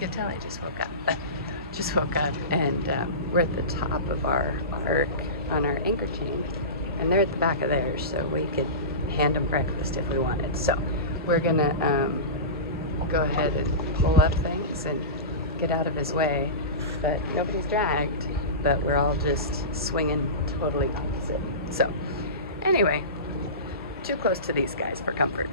can tell I just woke up. Just woke up, and we're at the top of our arc on our anchor chain, and they're at the back of theirs, so we could hand them breakfast if we wanted. So we're gonna go ahead and pull up things and get out of his way, but nobody's dragged, but we're all just swinging totally opposite. So anyway, too close to these guys for comfort.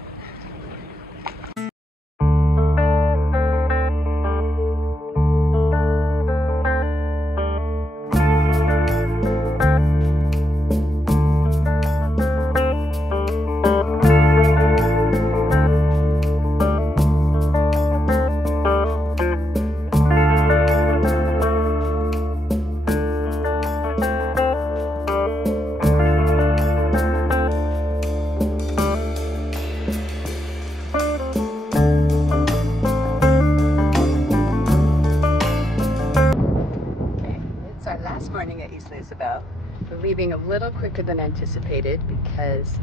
Morning at Isla. We're leaving a little quicker than anticipated because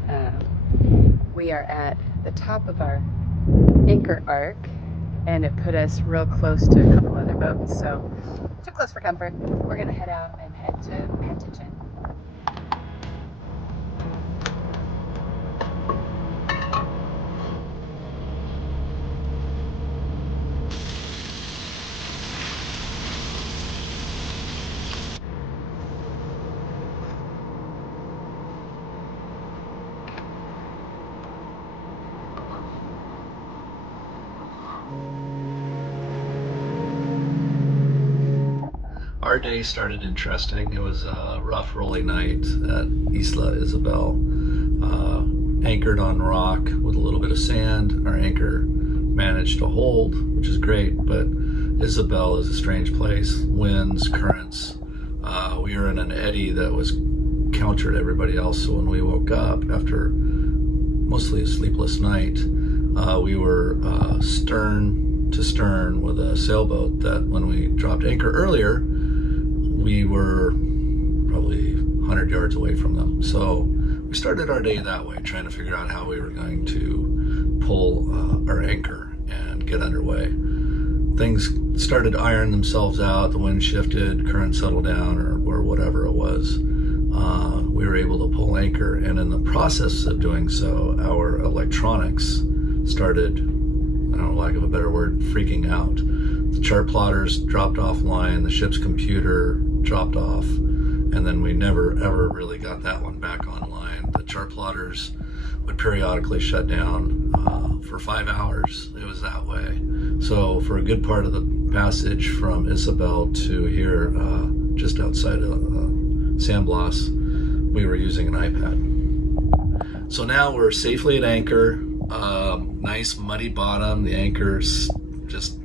we are at the top of our anchor arc, and it put us real close to a couple other boats, so too close for comfort. We're gonna head out and head to Mantichen. Our day started interesting. It was a rough, rolling night at Isla Isabel. Anchored on rock with a little bit of sand. Our anchor managed to hold, which is great, but Isabel is a strange place. Winds, currents. We were in an eddy that was counter to everybody else, so when we woke up after mostly a sleepless night, we were stern to stern with a sailboat that when we dropped anchor earlier, we were probably 100 yards away from them. So we started our day that way, trying to figure out how we were going to pull our anchor and get underway. Things started to iron themselves out, the wind shifted, current settled down, or whatever it was. We were able to pull anchor, and in the process of doing so, our electronics started, I don't know, lack of a better word, freaking out. The chart plotters dropped offline, the ship's computer dropped off, and then we never ever really got that one back online. The chart plotters would periodically shut down for 5 hours. It was that way. So for a good part of the passage from Isabel to here, just outside of San Blas, we were using an iPad. So now we're safely at anchor. Nice muddy bottom. The anchor's just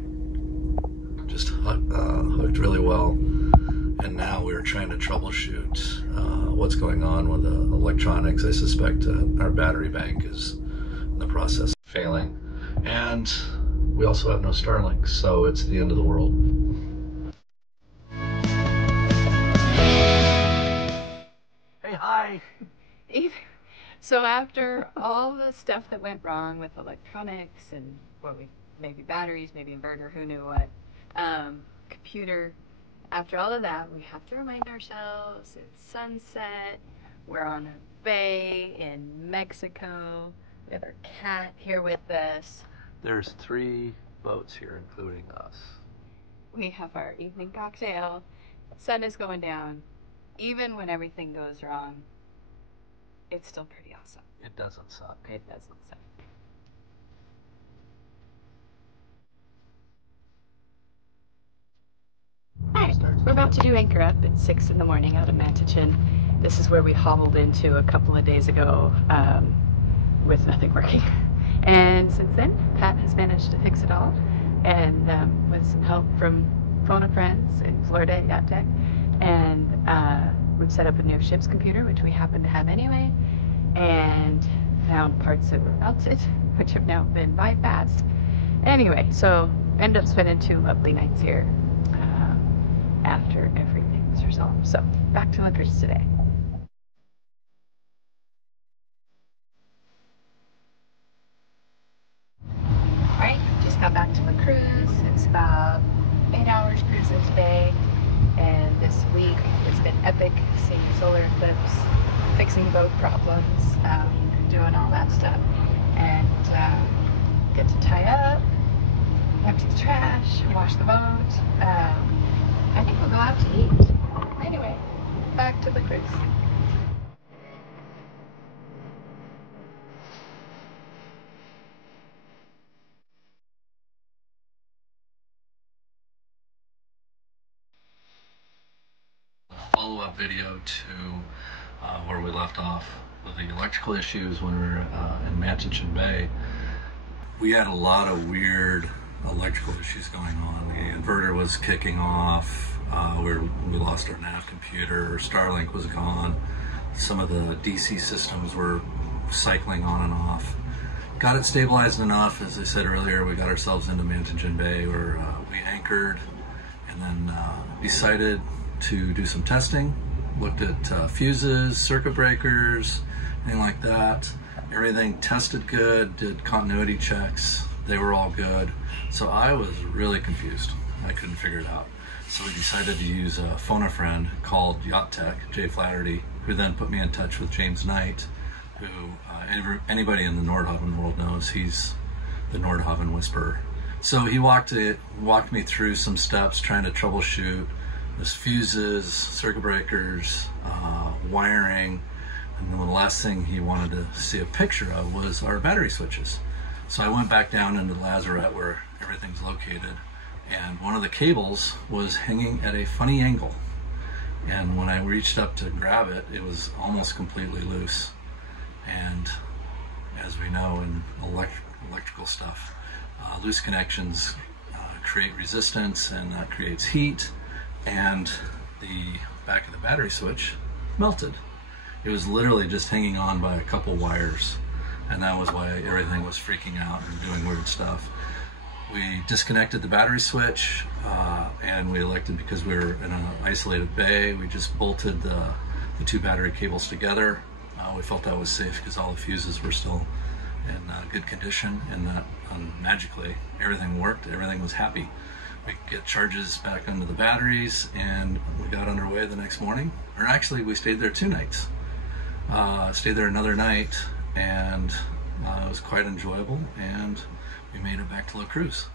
hooked really well, and now we're trying to troubleshoot what's going on with the electronics. I suspect our battery bank is in the process of failing, and we also have no Starlink, so it's the end of the world. Hey, hi. So after all the stuff that went wrong with electronics and maybe batteries, maybe inverter, who knew what, computer, after all of that, we have to remind ourselves it's sunset, we're on a bay in Mexico, we have our cat here with us. There's 3 boats here, including us. We have our evening cocktail, sun is going down. Even when everything goes wrong, it's still pretty awesome. It doesn't suck. It doesn't suck. Alright, we're about to do anchor up at 6 in the morning out of Mantichen. This is where we hobbled into a couple of days ago with nothing working. And since then, Pat has managed to fix it all, and with some help from phone a friends in Florida at Yacht Tech. And we've set up a new ship's computer, which we happen to have anyway, and found parts that were melted, which have now been bypassed. Anyway, so end up spending 2 lovely nights here after everything was resolved. So back to Lippers today. Alright, just got back to the cruise. It's about 8 hours cruising today, and this week it's been epic, seeing solar eclipse, fixing boat problems, doing all that stuff, and get to tie up, empty the trash, wash the boat. I think we'll go out to eat. Anyway, back to the cruise. Follow-up video to where we left off with the electrical issues when we were in Manchichin Bay. We had a lot of weird electrical issues going on. The inverter was kicking off, we lost our nav computer, Starlink was gone, some of the DC systems were cycling on and off. Got it stabilized enough, as I said earlier. We got ourselves into Manchichin Bay where we anchored, and then decided to do some testing. Looked at fuses, circuit breakers, anything like that. Everything tested good, did continuity checks, they were all good. So I was really confused. I couldn't figure it out. So we decided to use a phone a friend called Yacht Tech, Jay Flaherty, who then put me in touch with James Knight, who anybody in the Nordhaven world knows. He's the Nordhaven Whisperer. So he walked me through some steps trying to troubleshoot this fuses, circuit breakers, wiring, and then the last thing he wanted to see a picture of was our battery switches. So I went back down into the lazarette where everything's located, and one of the cables was hanging at a funny angle. And when I reached up to grab it, it was almost completely loose. And as we know in electrical stuff, loose connections create resistance, and that creates heat, and the back of the battery switch melted. It was literally just hanging on by a couple wires, and that was why everything was freaking out and doing weird stuff. We disconnected the battery switch, and we elected, because we were in an isolated bay, we just bolted the two battery cables together. We felt that was safe because all the fuses were still in good condition, and that magically everything worked, everything was happy. We could get charges back into the batteries, and we got underway the next morning. Or actually, we stayed there 2 nights. Stayed there another night, and it was quite enjoyable, and we made it back to La Cruz.